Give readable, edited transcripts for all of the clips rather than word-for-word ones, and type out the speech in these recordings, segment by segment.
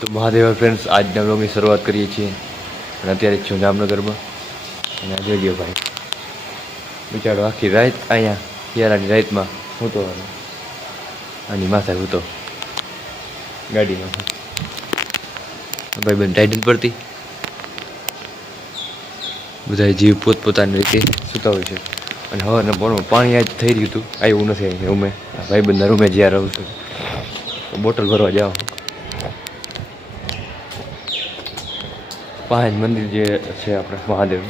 તો મહાદેવ ફ્રેન્ડ્સ આજના વ્લોગની શરૂઆત કરીએ છીએ અને અત્યારે જ છું જામનગરમાં અને આ જોઈ લો ભાઈ બિચારો આખી રાત અહીંયા શિયાળાની રાતમાં હું તો આની માથે હું તો ગાડીમાં ભાઈ બંધ ટાઈટન પડતી બધા જીવ પોતપોતાની રીતે સૂતા હોય છે અને હવારના પોરમાં પાણી આજ થઈ રહ્યું હતું આવ્યું નથી અહીંયા રૂમે ભાઈ બંધના રૂમે જ્યાં રહું છું બોટલ ભરવા જાઓ પાંચ મંદિર જે છે આપણે મહાદેવ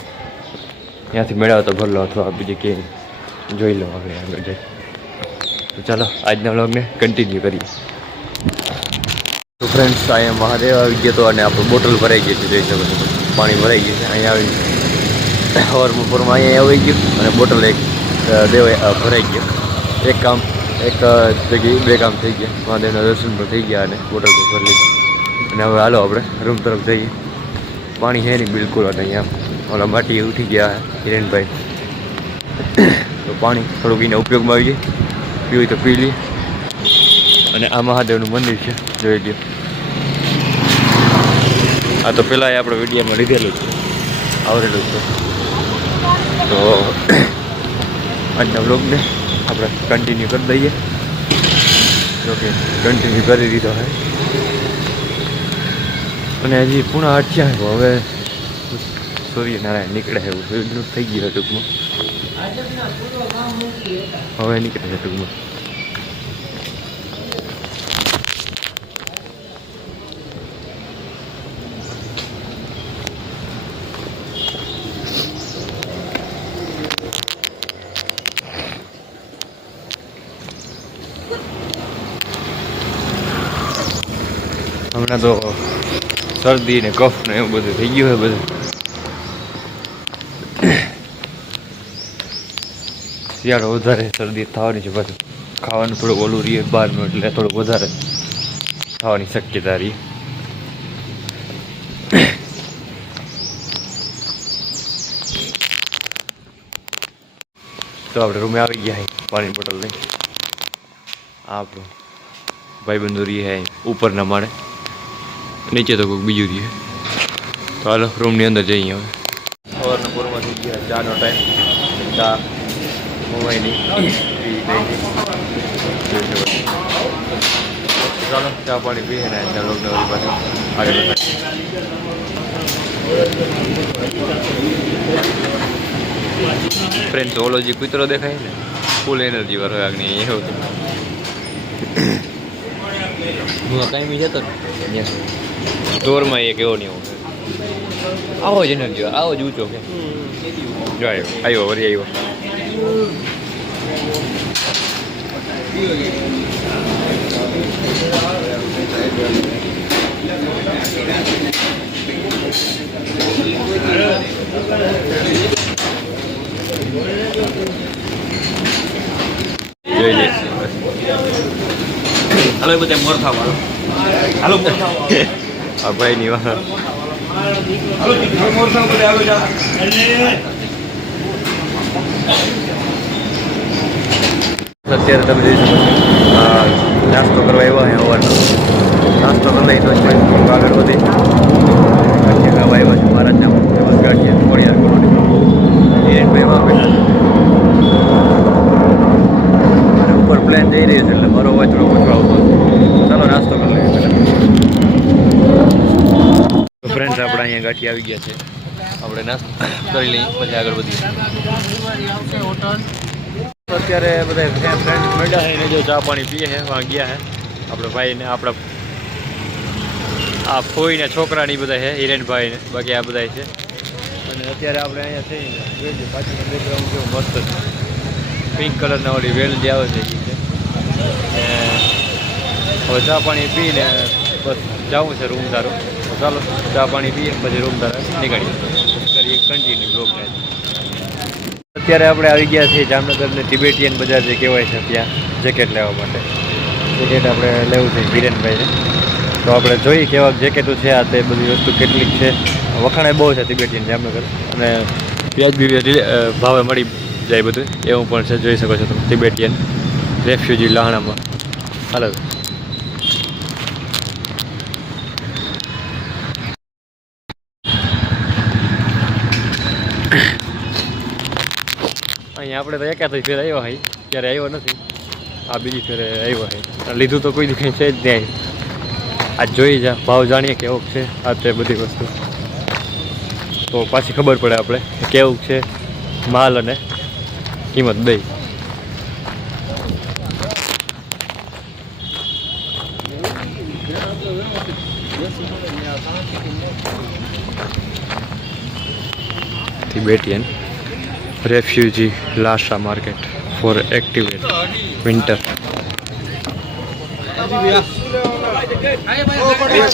ત્યાંથી મેળવ્યો તો ભર લો અથવા બીજે ક્યાંય જોઈ લો આપણે આગળ જાય તો ચાલો આજના વ્લોગને કન્ટિન્યુ કરીએ તો ફ્રેન્ડ્સ અહીંયા મહાદેવ આવી ગયો હતો અને આપણું બોટલ ભરાઈ ગઈ છે જોઈ શકો છો પાણી ભરાઈ ગયું છે અહીંયા આવી સવારમાં બપોરમાં અહીંયા આવી ગયું અને બોટલ એક દેવ ભરાઈ ગયો એક જગ્યાએ બે કામ થઈ ગયા મહાદેવના દર્શન પણ થઈ ગયા અને બોટલ પણ ભરી લીધી અને હવે હાલો આપણે રૂમ તરફ જઈએ પાણી છે નહીં બિલકુલ અને અહીંયા ઓલા માટી ઉઠી ગયા હિરેનભાઈ તો પાણી થોડુંક એને ઉપયોગમાં આવી જાય પીવું તો પી લઈએ અને આ મહાદેવનું મંદિર છે જોઈ લો આ તો પહેલાં આપણે વિડીયોમાં લીધેલું છે આવરેલું છે તો આજના વ્લોગને આપણે કન્ટિન્યુ કરી દઈએ જોકે કન્ટિન્યુ કરી દીધો હે અને હજી પૂણા 8 છે હવે સૂર્યનારાયણ નીકળે એવું સૂર્યનું થઈ ગયું ટૂંકમાં હવે નીકળે છે ટૂંકમાં હમણાં તો શરદી ને કફ ને એવું બધું થઈ ગયું હોય બધું શિયાળો વધારે શરદી થવાની છે પાછું ખાવાનું થોડુંક ઓલું રહીએ બહારનું એટલે થોડુંક વધારે થવાની શક્યતા રહી તો આપણે રૂમે આવી ગયા પાણી બોટલ લઈ આપણું ભાઈબંધો રહીએ હે ઉપરના માળે નીચે તો કોઈક બીજું રહીએ તો હાલો રૂમની અંદર જઈએ હવે સવારના પૂરમાં થઈ ગયા ચાનો ટાઈમ ચા મોબાઈલની ચાલો ચા પાણી પીએ ને આજના લોક નવરી પાછું આગળ ફ્રેન્ડ ઓલો જે કૂતરો દેખાય ને ફૂલ એનર્જી વાળો આગળ એવું હું કાંઈ જતો ને સ્ટોરમાં એક એવો નહીં આવો જ એનર્જી આવો જ ઊંચો કે જો આવ્યો વરી આવ્યો જોઈ લે હાલો બધા મોરથા વાળો હાલો આ ભાઈ ની વાત હાલો મોરથા બધા હાલો જા અત્યારે તમે જોઈ શકો છો નાસ્તો કરવા આવ્યો અહીંયા હોવાનો નાસ્તો કરી લઈ તો આગળ વધી ગાવા આવ્યા છે મારા ત્યાં ગાડીએ થોડી કરવાની હિરેનભાઈમાં બેઠા અને ઉપર પ્લેન જઈ રહ્યું છે એટલે મારો અવાજ થોડો ઓછો આવતો ચાલો નાસ્તો કરી લઈએ તો ફ્રેન્ડ્સ આપણે અહીંયા ગાંઠી આવી ગયા છે આપણે નાસ્તો કરી લઈએ પછી આગળ વધીએ અત્યારે બધા ફ્રેન્ડ મળ્યા છે ને જો ચા પાણી પીએ છે વાં ગયા છે આપણે ભાઈને આપણા આ ફોઈને છોકરાની બધા છે હિરેનભાઈને બાકી આ બધા છે અને અત્યારે આપણે અહીંયા થઈને જોઈએ પાછળ બેકગ્રાઉન્ડ કેવું મસ્ત છે પિંક કલરના ઓલી વેલ જે આવે છે એ છે હવે ચા પાણી પીને બસ જવું છે રૂમ તારો ચાલો ચા પાણી પીએ પછી રૂમ તારા નીકળીએ કરીએ કન્ટિન્યુ બ્લોગને અત્યારે આપણે આવી ગયા છીએ જામનગરને તિબેટિયન બજાર જે કહેવાય છે ત્યાં જેકેટ લેવા માટે જેકેટ આપણે લેવું છે હિરેનભાઈને તો આપણે જોઈએ કેવા જેકેટો છે આ તે બધી વસ્તુ કેટલીક છે વખાણે બહુ છે તિબેટિયન જામનગર અને વ્યાજબી ભાવે મળી જાય બધું એવું પણ છે જોઈ શકો છો તમે તિબેટિયન રેફ્યુજી લહાણામાં હાલો અહીંયા આપણે તો એકાથી ફેર આવ્યો હોય, ત્યારે આવ્યો નથી. આ બીજી ફેરે આવ્યો હોય. લીધું તો કોઈ દી કંઈ છે જ નહીં. આજ જોઈ જા ભાવ જાણીએ કેવો છે આ તે બધી વસ્તુ, તો પાછી ખબર પડે આપણે કેવું છે માલ અને કિંમત બે. Tibetan refugee Lhasa market for activate winter.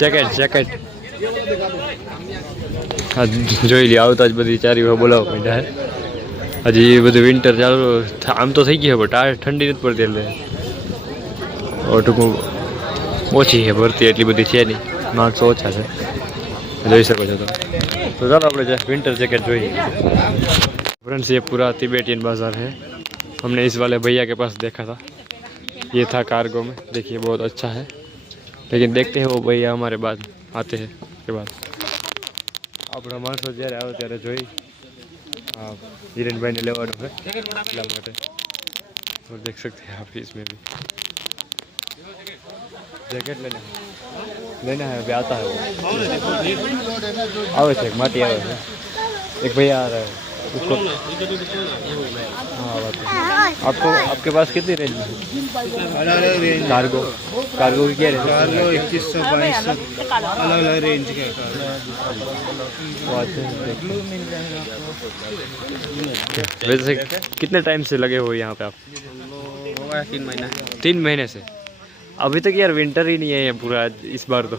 Jacket જોઈ લી આવતા જ બધી ચારી વાર બોલાવવા માંડ્યા. હજી બધું વિન્ટર ચાલુ આમ તો થઈ ગયું, પણ ઠંડી નથી પડતી એટલે ટૂંકું ઓછી છે ભરતી, એટલી બધી છે નહીં, માણસો ઓછા છે, જોઈ શકો છો તમે. तो चलो આપણે विंटर जैकेट જોઈએ. फ्रेंड्स ये पूरा तिब्बतियन बाजार है. हमने इस वाले भैया के पास देखा था, ये था कार्गो में. देखिए बहुत अच्छा है, लेकिन देखते हैं वो भैया हमारे बाद आते हैं के बाद. આપણા માણસો જ્યારે આવે ત્યારે જોઈ હિરેનભાઈને લેવાનું છે એટલા માટે. और देख सकते हैं आप इसमें भी जैकेट लेना है. अभी आता है वो आवे थे माटी आवे है. एक भैया आ रहा है उसको. हाँ बात है. आपको आपके पास कितनी रेंज में कार्गो की क्या रेंज? कार्गो 2100 2200 अलग अलग रेंज के वैसे कितने टाइम से लगे हो यहाँ पे आप? होगा 3 महीना. 3 महीने से. अभी तक यार विंटर ही नहीं है ये पूरा इस बार तो.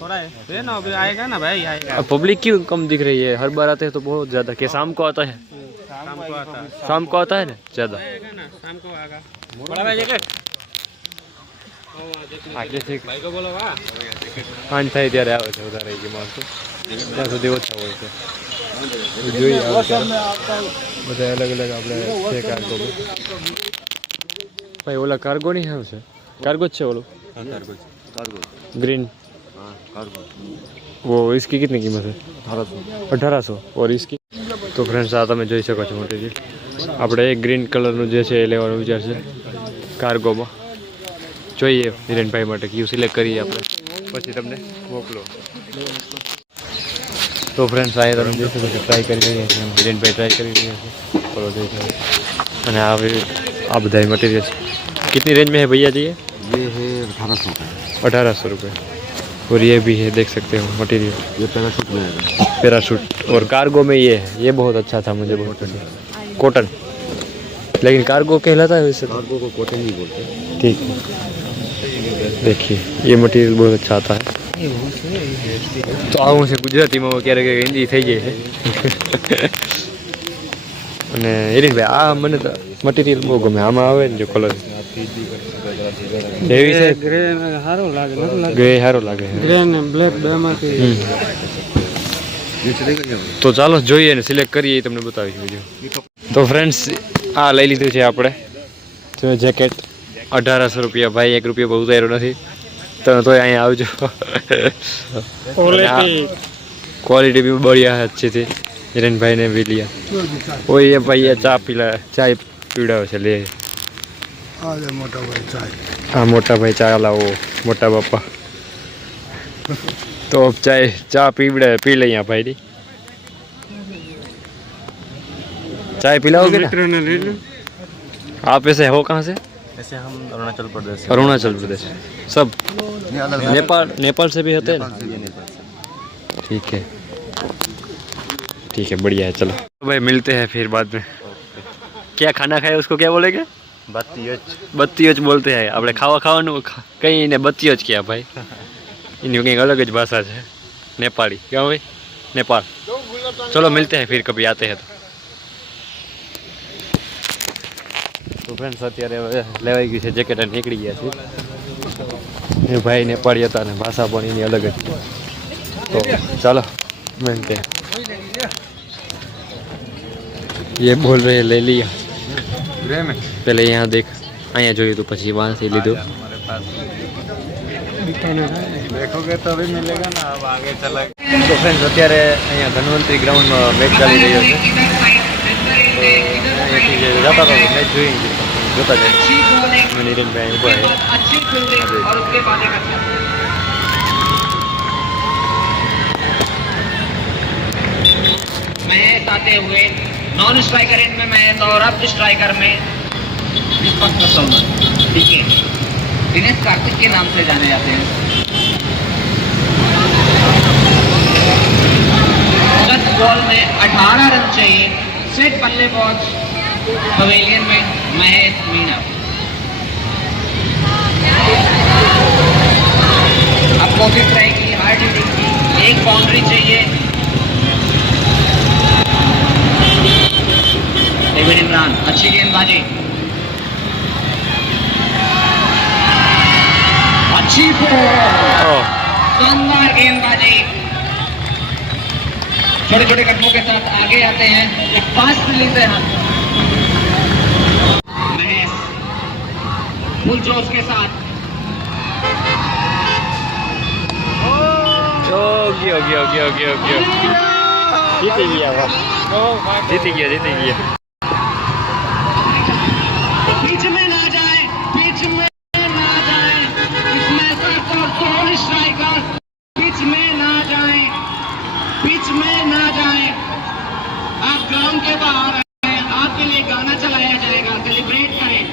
थोड़ा है ना, अभी आएगा ना भाई, आएगा. अब पब्लिक क्यों कम दिख रही है? हर बार आते हैं तो बहुत ज़्यादा. क्या शाम को आता है? शाम को आता है. शाम को आता है ना ज़्यादा. आएगा ना, शाम को आएगा. बड़ा भाई जैकेट आगे से भाई को बोलो. वाह સાંજ થાય ત્યારે આવે છે વધારે કે માણસો, ત્યાં સુધી ઓછા હોય છે. જોઈએ બધા અલગ અલગ આપણે છે કાર્ગો. ભાઈ ઓલા કાર્ગો નહીં આવશે? कार्गो છે ઓલું ग्रीन. वो इसकी कितनी कीमत है? 1800. और इसकी तो फ्रेंड्स આ તમે જોઈ શકો છો મટીરિયલ. આપણે એક ગ્રીન કલરનું જે છે એ લેવાનો વિચાર છે કાર્ગોમાં. જોઈએ હિરેનભાઈ માટે કયું સિલેક્ટ કરીએ આપણે, પછી તમને મોકલો. તો ફ્રેન્ડ્સ અહીંયા તમે જોઈ શકો છો ટ્રાય કરી રહ્યા છીએ. હિરેનભાઈ ટ્રાય કરી રહ્યા છે. બોલો જોઈ શકો. અને આ બધા મટીરિयल कितनी रेंज में है भैया जी? ये है 1800 का. 1800 रुपये. और ये भी है, देख सकते हो मटेरियल. ये पैराशूट में है. पैराशूट. और कार्गो में ये है, ये बहुत अच्छा था, मुझे बहुत पसंद. कॉटन. लेकिन कार्गो कहलाता है वैसे? कार्गो को कॉटन ही बोलते हैं. ठीक है. देखिए ये मटेरियल बहुत अच्छा आता है. તો આવું છે ગુજરાતીમાં ક્યારેક હિન્દી થઈ જાય છે. અને હિરેનભાઈ આ મને તો મટીરિયલ બહુ ગમે. આમાં આવે ને જો કલર જેવી છે, ग्रे हारो लागे न लागे. ગ્રે સારો લાગે છે. ग्रे ने ब्लैक बेમાંથી ये चलेगा क्या? તો ચાલો જોઈએ ને સિલેક્ટ કરીએ, તમને બતાવીશ બીજું. તો ફ્રેન્ડ્સ આ લઈ લીધું છે આપણે જેકેટ. 1800 રૂપિયા. ભાઈ 1 રૂપિયા બહુ ઉતાર્યો નથી. તમે તો અહીંયા આવજો. क्वालिटी भी बढ़िया है, अच्छी थी. हिरेन भाई ने भी लिया. वो ये भैया चाय पीड़ा से ले. મોટા ભાઈ ચાય. हाँ मोटा भाई चाय लाओ, मोटा पापा. तो अब चाय पी ले यहाँ भाई. चाय पिलाओगे ना? ले लो. आप ऐसे हो कहाँ से? ऐसे हम अरुणाचल प्रदेश. अरुणाचल प्रदेश. सब नहीं, अलग नेपाल से भी होते हैं ना? नेपाल से भी, नेपाल से. ठीक है बढ़िया है. चलो भाई मिलते हैं फिर बाद में. क्या खाना खाए उसको क्या बोलेंगे? બત્તીઓ જ બોલતે હે. આપણે ખાવાનું કંઈ ને બત્તીઓ જ કહે ભાઈ. એની કંઈક અલગ જ ભાષા છે, नेपाली. ક્યાં ભાઈ? नेपाल. चलो मिलते हैं फिर कभी आते हैं તો ફ્રેન્ડ્સ અત્યારે લેવાઈ ગયું છે જેકેટ અને નીકળી ગયા છે. એ ભાઈ નેપાળી હતા ને ભાષા પણ એની અલગ જ. તો ચાલો मिलते हैं. ये बोल रहे ले लिया. पहले यहाँ देख, અહીંયા જોયું તો પછી વહાંથી લીધું. देखोगे तो अभी मिलेगा ना, अब आगे चला. તો ફ્રેન્ડ્સ અત્યારે અહીંયા ધન્વંતરી ગ્રાઉન્ડમાં મેચ ચાલી રહ્યો છે. તો અહીંયા અહીંથી જે જતા હતા મેચ જોઈ જોતા જાય अच्छी bowling, નિરીનભાઈ उसके ઊભા बाद अच्छी fielding और उसके बाद एक अच्छा महेश आते हुए नॉन स्ट्राइकर एंड में महेश और अब स्ट्राइकर में दीपक कसौमत, ठीक है, दिनेश कार्तिक के नाम से जाने जाते हैं। 10 बॉल में 18 रन चाहिए, सेट बल्लेबाज पवेलियन में महेश मीना। अब कोशिश रहेगी हार्ड हिटिंग की, एक बाउंड्री चाहिए। डेविड इमरान, अच्छी गेंदबाजी, अच्छी बॉल, ઓહ शानदार गेंदबाजी, छोटे छोटे कदमों के साथ आगे आते हैं, एक पास लेते हैं महेश फुल जोश के साथ। ઓ ગયો ગયો ગયો ગયો ગયો જીતી ગયા વાહ જીતી ગયા बीच में ना जाए, बीच में ना जाए, इसमें सरकार कौन स्ट्राइकर, बीच में ना जाए, बीच में ना जाए। आप ग्राउंड के बाहर हैं, आपके लिए गाना चलाया जाएगा, सेलिब्रेट करें।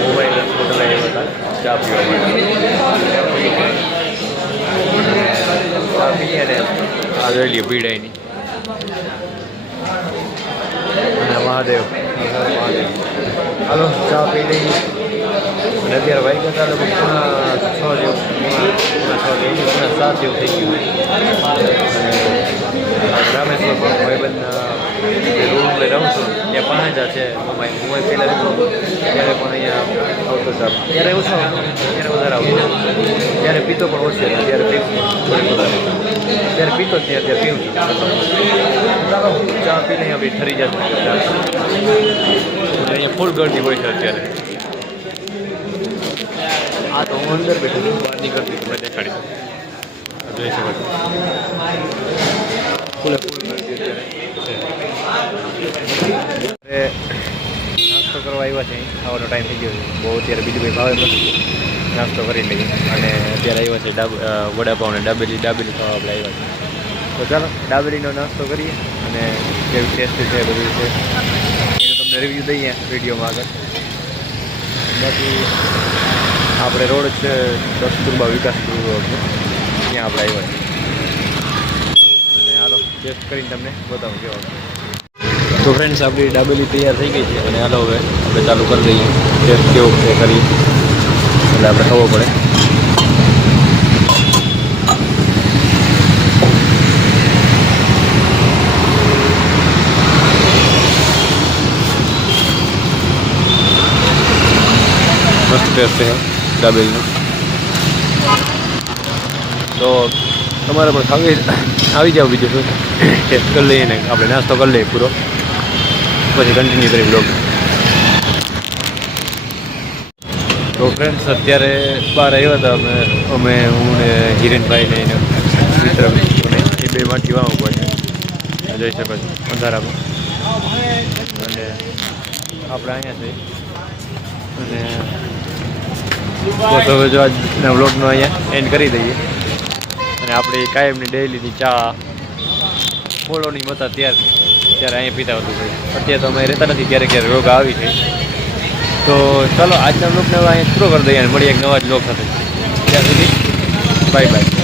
મોબાઈલ હોટલ આવ્યા હતા ચા પીવા માટે ચા પીએ ને આ જોઈ લઈએ ભીડ અહીંની અને મહાદેવ હાલો ચા પી લઈએ અને અત્યારે વાગ્યા હતા લગભગ પૂણા 7 જેવું થઈ ગયું અને રામેશ્વર ભાઈબંધના જે રૂમ લઈ રહું છું ત્યાં પાંચ છે હું પહેલાં રહેતો ત્યારે પણ અહીંયા આવતો હતા ત્યારે ઓછો ત્યારે વધારે આવતો ત્યારે પીતો પણ ઓછો હતો ત્યારે પીવું ત્યારે પીતો જ નહીં અત્યારે પીવું ચાલો ચા પીને આપણી ઠરી જશે અહીંયા ફૂલ ગળતી હોય છે અત્યારે આ તો હું અંદર બેઠો છું બહાર નીકળતી તમને દેખાડીશ જોઈ શકો છો ફૂલે ફૂલ ગળતી અત્યારે નાસ્તો કરવા આવ્યા છે ખાવાનો ટાઈમ થઈ ગયો છે બહુ અત્યારે બીજું કંઈ ભાવે નથી નાસ્તો કરી લઈએ અને અત્યારે આવ્યા છે વડાપાઉં ને દાબેલી ખાવા આપણે આવ્યા છે તો ચાલો દાબેલીનો નાસ્તો કરીએ અને કેવી ટેસ્ટ છે બધું છે એનું તમને રિવ્યૂ દઈએ વિડીયોમાં આગળ બાકી આપણે રોડ છે કસ્તુરબા વિકાસપુર રોડ છે ત્યાં આપણે આવ્યા છીએ અને હાલો ટેસ્ટ કરીને તમને બતાવું કેવો તો ફ્રેન્ડ્સ આપણી દાબેલી તૈયાર થઈ ગઈ છે અને હાલો હવે આપણે ચાલુ કરી દઈએ ટેસ્ટ કેવો છે કરીએ એટલે આપણે ખબર પડે મસ્ત ટેસ્ટ છે દાબેલીનો તો તમારે પણ આવી જાવ બીજું શું ટેસ્ટ કરી લઈએ ને આપણે નાસ્તો કરી લઈએ પૂરો પછી કન્ટિન્યુ કરી બ્લોગ તો ફ્રેન્ડ્સ અત્યારે બહાર આવ્યા હતા અમે હું ને હિરેનભાઈ ને મિત્ર એ બે માંથી વાવ ઉપર છે જોઈ શકો છો અંધારામાં અને આપણે અહીંયા છીએ અને તો હવે જો આજના વ્લોગનો અહીંયા એન્ડ કરી દઈએ અને આપણી કાયમની ડેઈલીની ચા ફોળોની મતા ત્યારે અહીંયા પીતા હતું ભાઈ અત્યારે તો અમે રહેતા નથી ક્યારેક રોગ આવી છે તો ચાલો આજના વ્લોગને હવે અહીંયા પૂરો કરી દઈએ અને મળીએ એક નવા જ વ્લોગ સાથે ત્યાં સુધી બાય બાય